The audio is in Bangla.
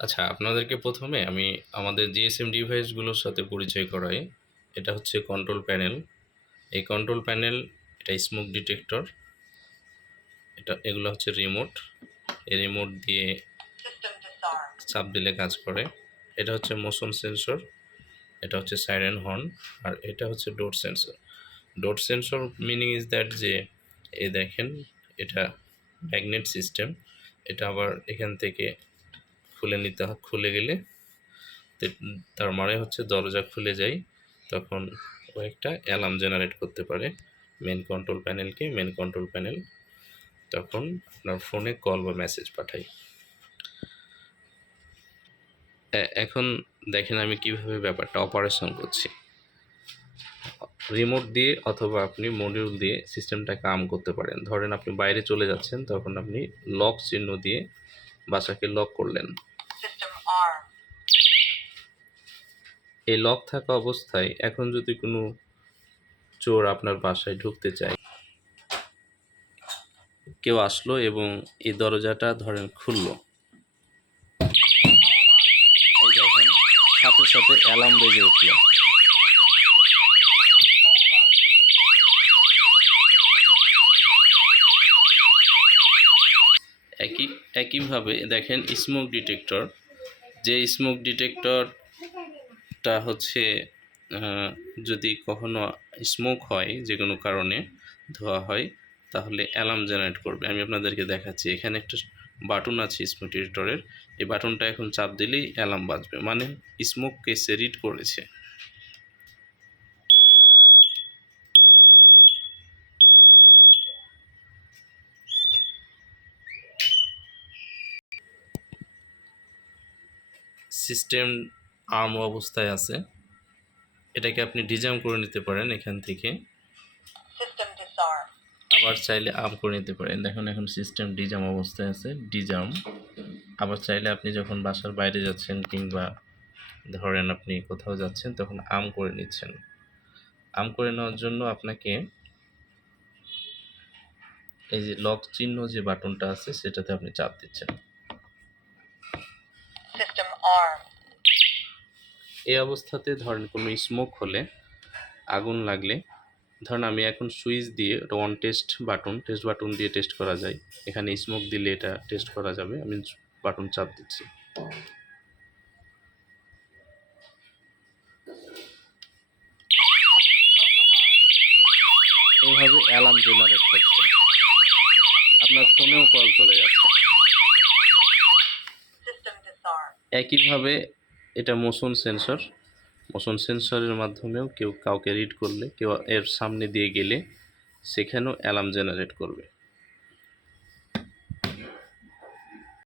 আচ্ছা, আপনাদেরকে প্রথমে আমি আমাদের জিএসএম ডিভাইসগুলোর সাথে পরিচয় করাই। এটা হচ্ছে কন্ট্রোল প্যানেল। এই কন্ট্রোল প্যানেল, এটা স্মোক ডিটেক্টর, এগুলো হচ্ছে রিমোট। এই রিমোট দিয়ে চাপ দিলে কাজ করে। এটা হচ্ছে মোশন সেন্সর, এটা হচ্ছে সাইরেন হর্ন, আর এটা হচ্ছে door sensor. Door sensor meaning is that যে এই দেখেন, এটা ম্যাগনেট সিস্টেম। এটা আবার এখান থেকে খুলে গেলে তার মানে হচ্ছে দরজা খুলে যায়, তখন ও একটা অ্যালার্ম জেনারেট করতে পারে মেন কন্ট্রোল প্যানেল তখন আপনার ফোনে কল বা মেসেজ পাঠায়। এখন দেখেন আমি কিভাবে ব্যাপারটা অপারেশন করছি। রিমোট দিয়ে অথবা আপনি মডিউল দিয়ে সিস্টেমটা কাম করতে পারেন। ধরেন আপনি বাইরে চলে যাচ্ছেন, তখন আপনি লক চিহ্ন দিয়ে বাসাকে লক করলেন। এই লক থাকা অবস্থায় এখন যদি কোনো চোর আপনার বাসায় ঢুকতে চায়, কেউ আসলো এবং এই দরজাটা ধরেন খুললো, এই দেখেন সাথে সাথে অ্যালার্ম বেজে উঠলো। একইভাবে দেখেন স্মোক ডিটেক্টর, যে স্মোক ডিটেক্টরটা হচ্ছে যদি কখনো স্মোক হয়, যে কোনো কারণে ধোয়া হয়, তাহলে অ্যালার্ম জেনারেট করবে। আমি আপনাদেরকে দেখাচ্ছি, এখানে একটা বাটন আছে স্মোক ডিটেক্টরের। এই বাটনটা এখন চাপ দিলেই অ্যালার্ম বাজবে, মানে স্মোককে সে রিড করেছে। সিস্টেম আর্ম অবস্থায় আছে, এটাকে আপনি ডিজার্ম করে নিতে পারেন এখান থেকে, আবার চাইলে আর্ম করে নিতে পারেন। দেখুন এখন সিস্টেম ডিজার্ম অবস্থায় আছে, ডিজার্ম। আবার চাইলে আপনি যখন বাসার বাইরে যাচ্ছেন কিংবা ধরেন আপনি কোথাও যাচ্ছেন, তখন আর্ম করে নিচ্ছেন। আর্ম করে নেওয়ার জন্য আপনাকে এই যে লক চিহ্ন যে বাটনটা আছে সেটাতে আপনি চাপ দিচ্ছেন। এই অবস্থাতে ধরেন কোনো স্মোক হলে, আগুন লাগলে, ধরেন আমি এখন সুইচ দিয়ে অন টেস্ট বাটন দিয়ে টেস্ট করা যায়। এখানে স্মোক দিলে এটা টেস্ট করা যাবে। আমি বাটন চাপ দিচ্ছি, এইভাবে অ্যালার্ম জেনারেট হচ্ছে, আপনার ফোনেও কল চলে যাচ্ছে। একইভাবে এটা মোশন সেন্সরের মাধ্যমেও কেউ কাউকে রিড করলে, কেউ এর সামনে দিয়ে গেলে সেখানেও অ্যালার্ম জেনারেট করবে।